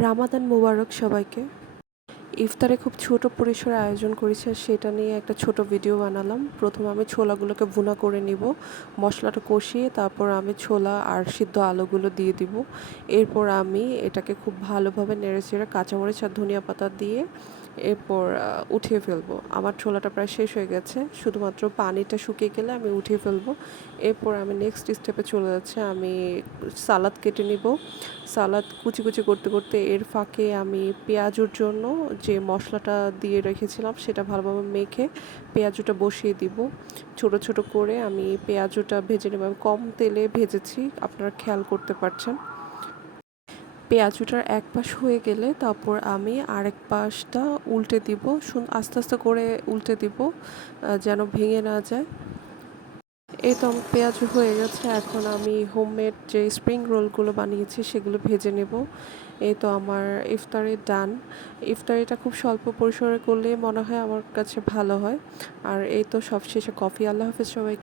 রামাদান মোবারক সবাইকে। ইফতারে খুব ছোট পরিসরে আয়োজন করেছি আর সেটা নিয়ে একটা ছোট ভিডিও বানালাম। প্রথমে আমি ছোলাগুলোকে ভুনা করে নিব, মশলাটা কষিয়ে তারপর আমি ছোলা আর সিদ্ধ আলুগুলো দিয়ে দিব। এরপর আমি এটাকে খুব ভালোভাবে নেড়েচেড়ে কাঁচামরিচ আর ধনিয়া পাতা দিয়ে এরপর উঠিয়ে ফেলবো। আমার ছোলাটা প্রায় শেষ হয়ে গেছে, শুধুমাত্র পানিটা শুকিয়ে গেলে আমি উঠিয়ে ফেলবো। এরপর আমি নেক্সট স্টেপে চলে যাচ্ছি, আমি সালাদ কেটে নিব। সালাদ কুচি কুচি করতে করতে এর ফাঁকে আমি পেঁয়াজুর জন্য যে মশলাটা দিয়ে রেখেছিলাম সেটা ভালোভাবে মেখে পেঁয়াজুটা বসিয়ে দিব। ছোট ছোট করে আমি পেঁয়াজুটা ভেজে নেব। আমি কম তেলে ভেজেছি, আপনারা খেয়াল করতে পারছেন। পেঁয়াজুটার এক পাশ হয়ে গেলে তারপর আমি আরেক পাশটা উল্টে দিব, আস্তে আস্তে করে উল্টে দিব যেন ভেঙে না যায়। এই তো আমার পেঁয়াজু হয়ে গেছে। এখন আমি হোমমেড যে স্প্রিং রোলগুলো বানিয়েছি সেগুলো ভেজে নেব। এই তো আমার ইফতারি ডান। ইফতারিটা খুব স্বল্প পরিসরে করলে মনে হয় আমার কাছে ভালো হয়। আর এই তো সবশেষে কফি। আল্লাহ হাফেজ সবাই।